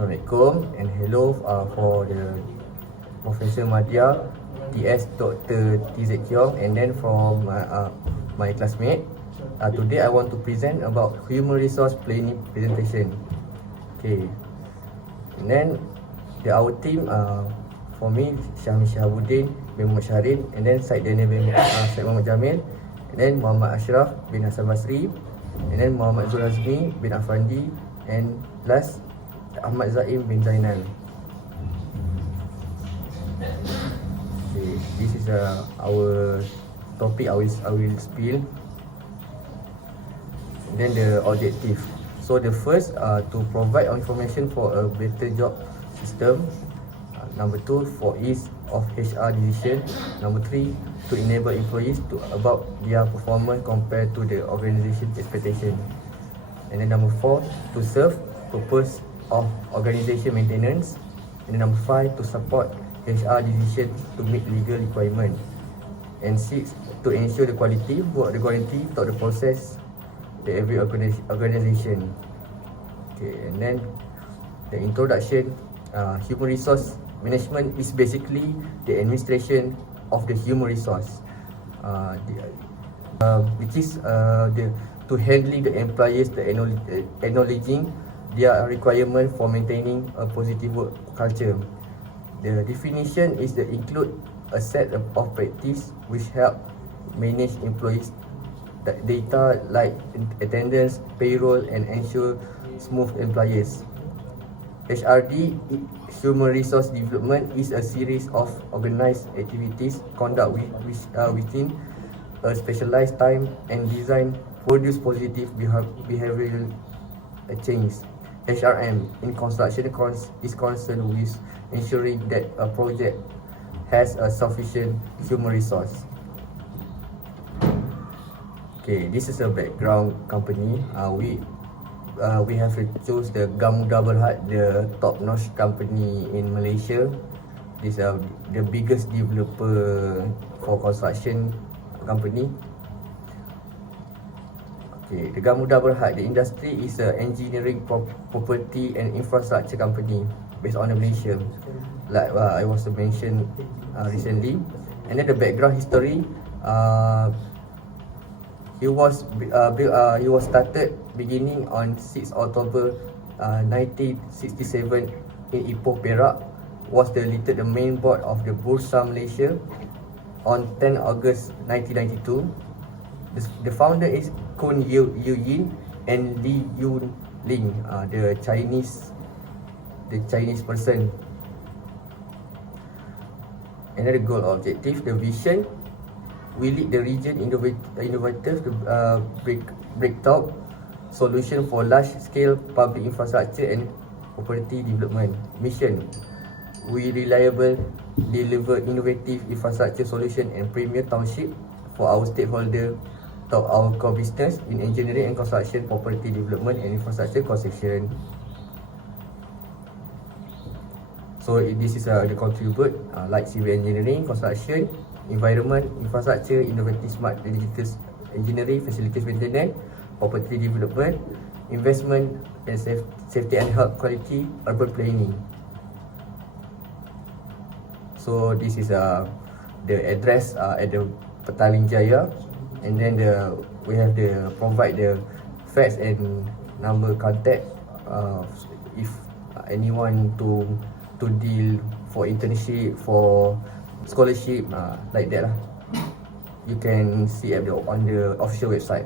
Assalamualaikum and hello for the Professor Madya, TS Dr. TZ Kiong, and then from my classmate. Today I want to present about human resource planning presentation. Okay, and then our team for me Syahmi Shahabuddin bin Muhammad Syahrin, and then Syed Daniel bin Syed Muhammad Jamil, and then Muhammad Ashraf bin Hassan Basri, and then Muhammad Zul Azmi bin Afandi, and last Ahmad Zaim bin Zainal. Okay, this is our topic I will spill. And then the objective. So the first to provide information for a better job system. Number 2, for ease of HR decision. Number 3, to enable employees to about their performance compared to the organization expectation. And then number 4, to serve purpose of organization maintenance. And then number 5, to support HR decision to meet legal requirement. And 6, to ensure the quality, work the quality throughout the process the every organization. Okay, and then the introduction. Human resource management is basically the administration of the human resource, which is to handling the employees, the acknowledging their requirement for maintaining a positive work culture. The definition is to include a set of practice which help manage employees' data like attendance, payroll, and ensure smooth employees. HRD, Human Resource Development, is a series of organized activities conducted within a specialized time and designed to produce positive behavioral change. HRM in construction is concerned with ensuring that a project has a sufficient human resource. Okay, this is a background company. We have choose the Gamuda Berhad, the top-notch company in Malaysia. This is the biggest developer for construction company. Okay, the Gamuda Berhad, the industry is an engineering, property and infrastructure company based on Malaysia, like I was mentioned recently. And then the background history. He was started beginning on 6 October 1967 in Ipoh, Perak. Was deleted the main board of the Bursa Malaysia on 10 August 1992. The founder is Kun Yu Yin and Li Yun Ling, the Chinese person. Another goal objective, the vision. We lead the region innovative breakthrough solution for large-scale public infrastructure and property development. Mission: we reliable deliver innovative infrastructure solution and premier township for our stakeholder to our core business in engineering and construction, property development and infrastructure construction. So this is the contribute like civil engineering, construction, environment, infrastructure, innovative smart digital engineering, facilities maintenance, property development, investment and safety and health quality, urban planning. So this is the address at the Petaling Jaya, and then we have the provide the fax and number contact if anyone to deal for internship, for scholarship, like that lah. You can see on the official website.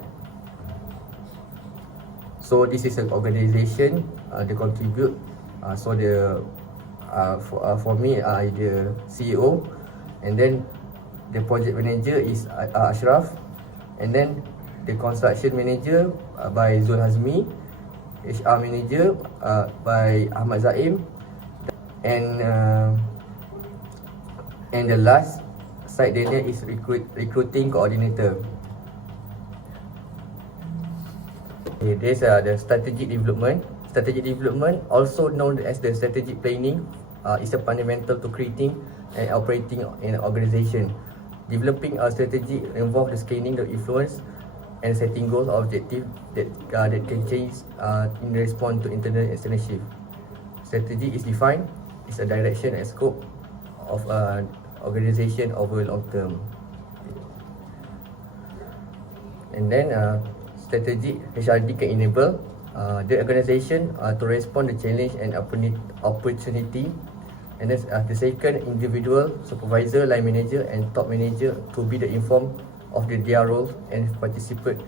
So this is an organization they contribute. So for me the CEO, and then the project manager is Ashraf, and then the construction manager by Zul Hazmi, HR manager by Ahmad Zaim, and the last Syed Daniel is recruiting coordinator. Okay, there's the strategic development. Strategic development, also known as the strategic planning, is a fundamental to creating and operating an organization. Developing a strategy involves the scanning the influence and setting goals or objectives that can change in response to internal and external shift. strategy is defined. It's a direction and scope of an organization over long term. And then strategic HRD can enable the organization to respond to challenge and opportunity. And then the second, individual, supervisor, line manager and top manager to be the informed of their roles and participate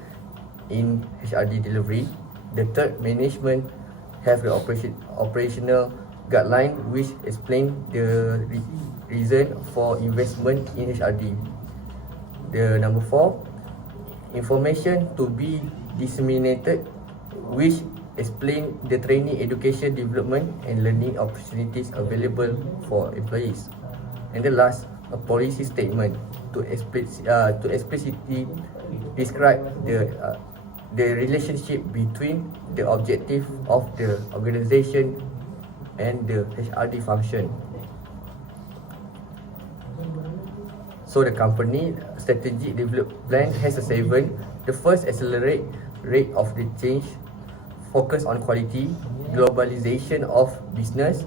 in HRD delivery. The third, management have the operational guideline which explain the reason for investment in HRD. The number 4, information to be disseminated which explain the training, education, development and learning opportunities available for employees. And the last, a policy statement to explicitly describe the relationship between the objective of the organization and the HRD function. So the company strategic development plan has a 7. The first, accelerate rate of the change, focus on quality, globalization of business,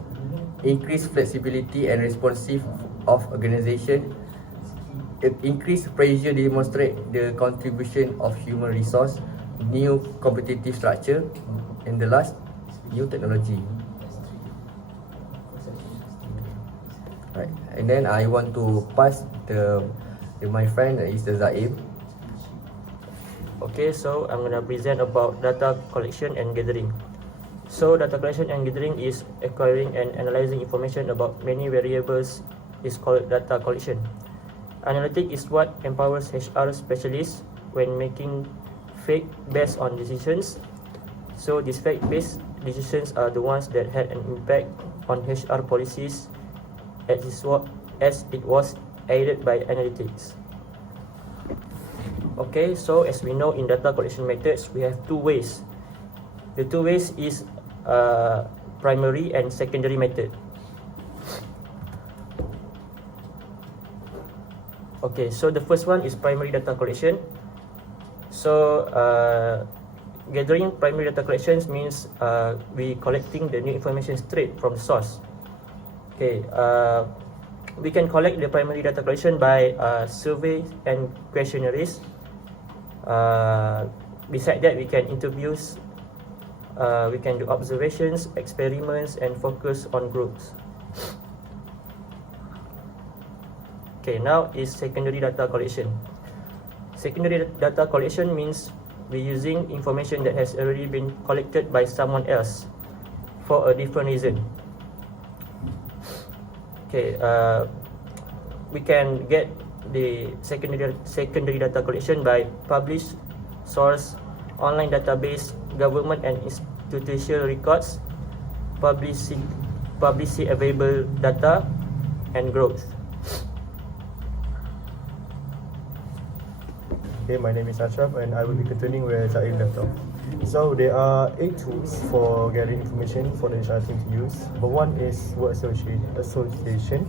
increase flexibility and responsive of organization, increase pressure demonstrate the contribution of human resource, new competitive structure, and the last, new technology. Right. And then I want to pass to my friend Mr. Zaim. Okay, so I'm gonna present about data collection and gathering. So data collection and gathering is acquiring and analyzing information about many variables is called data collection. Analytics is what empowers HR specialists when making fact-based on decisions. So these fact-based decisions are the ones that had an impact on HR policies as it was aided by analytics. Okay, so as we know in data collection methods, we have 2 ways. The 2 ways is primary and secondary method. Okay, so the first one is primary data collection. So gathering primary data collections means we collecting the new information straight from the source. Okay, we can collect the primary data collection by survey and questionnaires. Beside that, we can interviews, we can do observations, experiments, and focus on groups. Okay, now is secondary data collection. Secondary data collection means we're using information that has already been collected by someone else for a different reason. Okay, we can get the secondary data collection by published source, online database, government and institutional records, publicly available data, and growth. Okay, my name is Ashraf and I will be continuing where Zaid left off. So there are 8 tools for gathering information for the HR team to use. Number 1 is word association.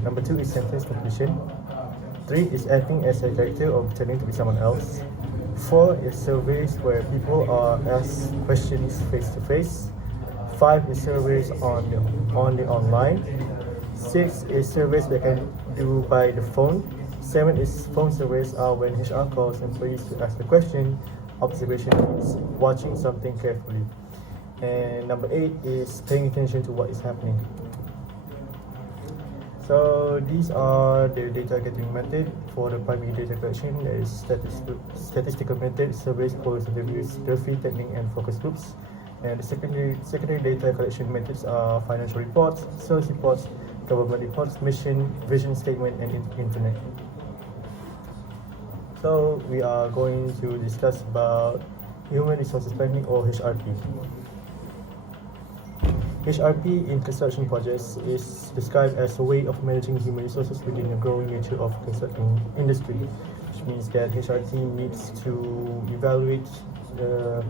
Number 2 is sentence completion. 3 is acting as a character or pretending to be someone else. 4 is surveys where people are asked questions face to face. 5 is surveys on the online. 6 is surveys they can do by the phone. 7 is phone surveys are when HR calls employees to ask the question. Observation is watching something carefully. And number 8 is paying attention to what is happening. So these are the data gathering method. For the primary data collection, there is statistical method, surveys, polls, interviews, Delphi technique, and focus groups. And the secondary data collection methods are financial reports, sales reports, government reports, mission, vision statement, and internet. So we are going to discuss about human resources planning or HRP. HRP in construction projects is described as a way of managing human resources within the growing nature of construction industry, which means that HR team needs to evaluate the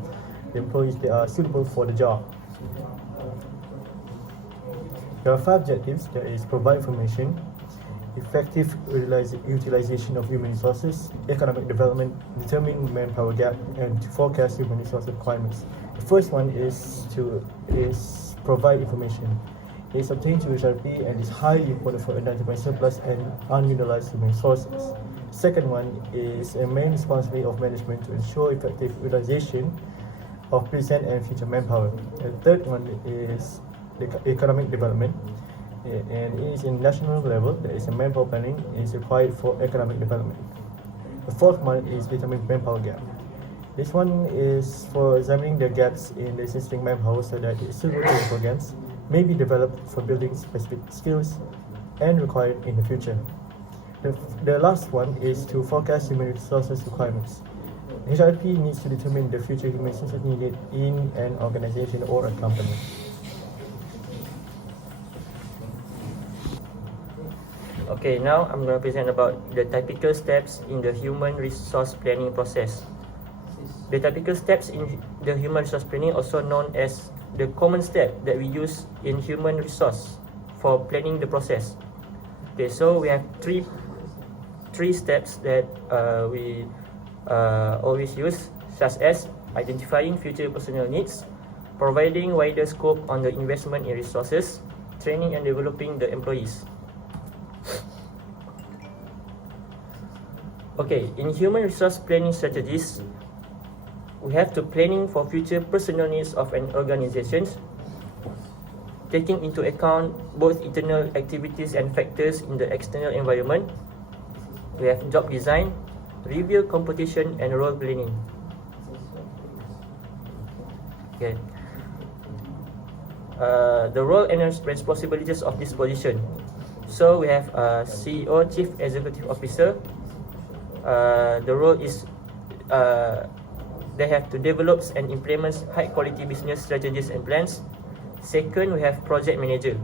employees that are suitable for the job. There are 5 objectives. That is provide information, effective utilization of human resources, economic development, determine manpower gap, and to forecast human resource requirements. The first one is provide information. It is obtained through HRP and is highly important for identifying surplus and unutilized human resources. Second one is a main responsibility of management to ensure effective utilization of present and future manpower. The third one is the economic development, and it is in national level. There is a manpower planning is required for economic development. The fourth one is determining manpower gap. This one is for examining the gaps in the existing manpower so that suitable training programs may be developed for building specific skills and required in the future. The last one is to forecast human resources requirements. HRP needs to determine the future human resources needed in an organization or a company. Okay, now I'm going to present about the typical steps in the human resource planning process. The typical steps in the human resource planning, also known as the common step that we use in human resource for planning the process. Okay, so we have three steps that we always use, such as identifying future personnel needs, providing wider scope on the investment in resources, training and developing the employees. Okay, in human resource planning strategies, we have to planning for future personnel needs of an organization, taking into account both internal activities and factors in the external environment. We have job design, review competition and role planning. Okay. The role and responsibilities of this position. So we have CEO, Chief Executive Officer. The role is they have to develop and implement high quality business strategies and plans. Second, we have project manager.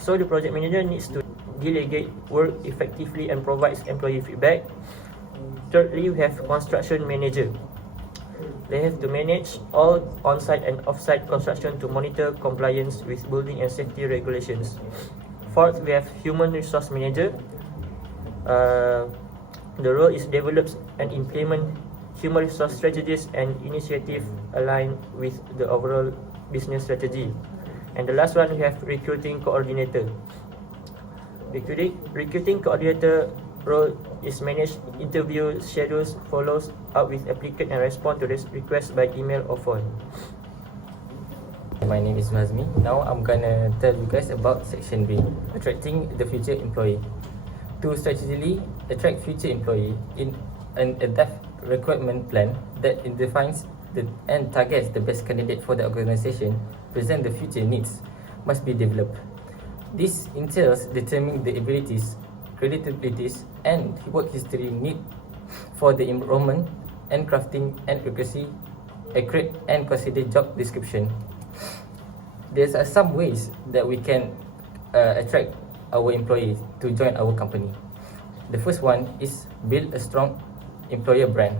So the project manager needs to delegate work effectively and provides employee feedback. Thirdly, we have construction manager. They have to manage all on-site and off-site construction to monitor compliance with building and safety regulations. Fourth, we have human resource manager. The role is develop and implement human resource strategies and initiatives aligned with the overall business strategy. And the last one, we have recruiting coordinator. Recruiting coordinator role is manage interview schedules, follows up with applicant and respond to this request by email or phone. My name is Mazmi. Now I'm gonna tell you guys about section B, attracting the future employee. To strategically attract future employee in an adapt recruitment plan that defines and targets the best candidate for the organization, present the future needs must be developed. This entails determining the abilities, creditabilities, and work history need for the enrollment and crafting and accurate and considered job description. There are some ways that we can attract our employees to join our company. The first one is build a strong employer brand.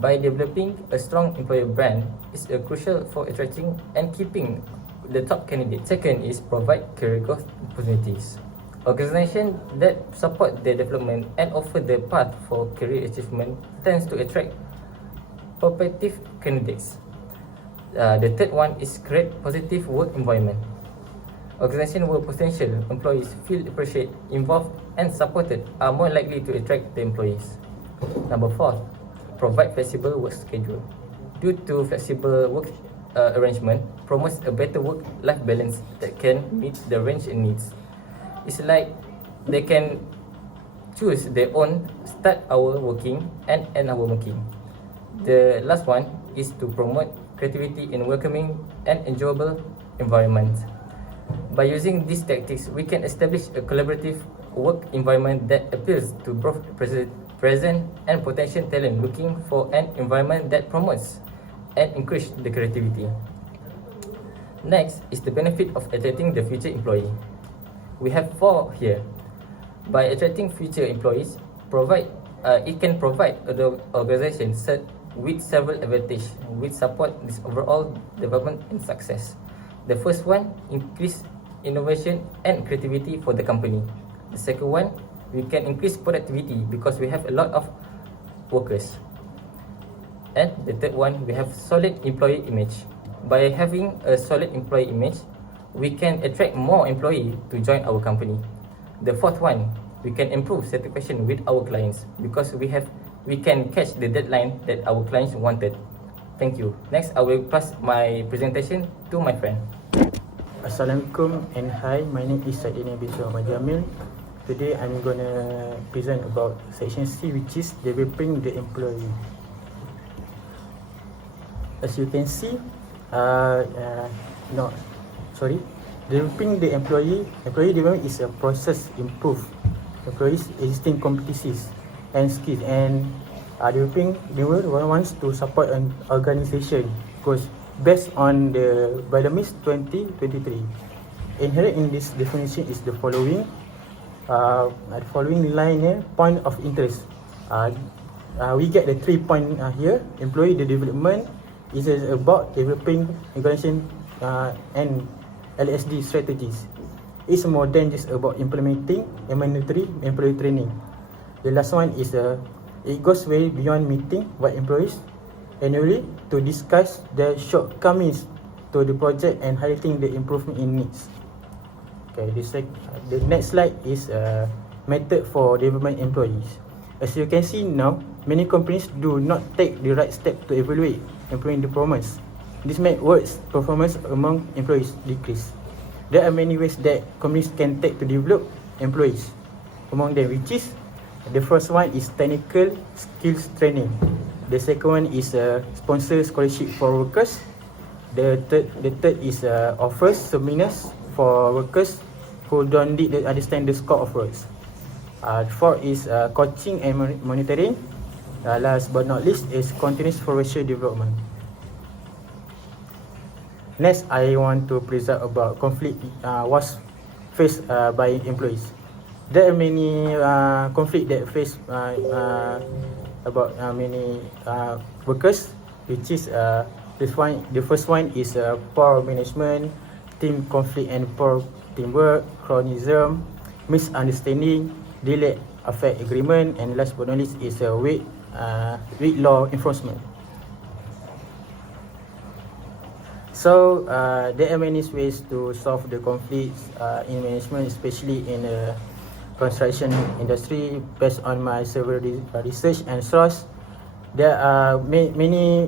By developing a strong employer brand is crucial for attracting and keeping the top candidates. Second is provide career growth opportunities. Organizations that support their development and offer the path for career achievement tends to attract prospective candidates. The third one is create positive work environment. Organizations where potential employees feel appreciated, involved, and supported are more likely to attract the employees. Number 4, provide flexible work schedule. Due to flexible work arrangement, promotes a better work-life balance that can meet the range in needs. It's like they can choose their own start hour working and end hour working. The last one is to promote creativity in welcoming and enjoyable environment. By using these tactics, we can establish a collaborative work environment that appeals to both present and potential talent looking for an environment that promotes and encourages the creativity. Next is the benefit of attracting the future employee. We have 4 here. By attracting future employees, it can provide the organization with several advantages which support this overall development and success. The first one, increase innovation and creativity for the company. The second one, we can increase productivity because we have a lot of workers. And the third one, we have solid employee image. By having a solid employee image, we can attract more employees to join our company. The fourth one, we can improve satisfaction with our clients because we can catch the deadline that our clients wanted. Thank you. Next, I will pass my presentation to my friend. Assalamualaikum and hi, my name is Saidina Biswa Majamil. Today I'm gonna present about section C, which is developing the employee. As you can see, developing the employee development is a process improve employees' existing competencies and skills, and developing the world wants to support an organization because based on the Balamis 2023. Inherent in this definition is the following. The following line here, point of interest. We get the 3 point here. Employee development is about developing organization and LSD strategies. It's more than just about implementing a mandatory employee training. The last one is it goes way beyond meeting with employees annually to discuss the shortcomings to the project and highlighting the improvement in needs. Okay, the next slide is method for development employees. As you can see now, many companies do not take the right step to evaluate employee performance. This makes works performance among employees decrease. There are many ways that companies can take to develop employees. Among them, which is the first one is technical skills training. The second one is sponsor scholarship for workers. The third is offers seminars for workers who don't understand the scope of roles. Fourth is coaching and monitoring. Last but not least is continuous professional development. Next, I want to present about conflict was faced by employees. There are many conflict that face about many workers, which is this one. The first one is poor management, team conflict and poor teamwork, chronism, misunderstanding, delay affect agreement, and last but not least is weak law enforcement. So there are many ways to solve the conflicts in management, especially in the construction industry. Based on my several research and source, there are many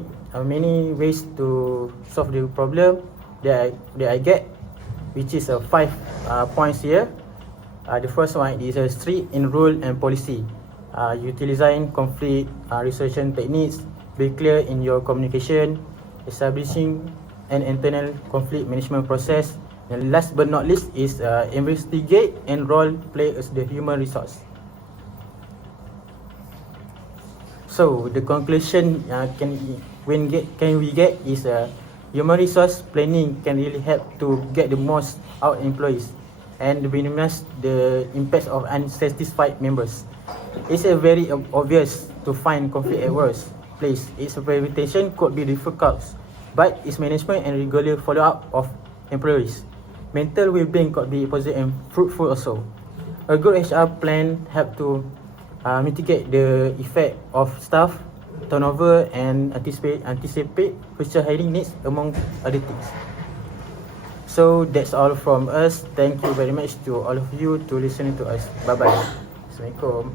ways to solve the problem that I get, which is 5 points here. The first one is a strict in rule and policy, utilizing conflict resolution techniques, be clear in your communication, establishing an internal conflict management process, and last but not least is investigate and role play as the human resource. So the conclusion can we get is human resource planning can really help to get the most out employees and minimize the impact of unsatisfied members. It's a very obvious to find conflict at workplace. Its prevention could be difficult, but its management and regular follow-up of employees. Mental well-being could be positive and fruitful also. A good HR plan help to mitigate the effect of staff turnover and anticipate future hiring needs, among other things. So that's all from us. Thank you very much to all of you to listening to us. Bye bye. Assalamualaikum.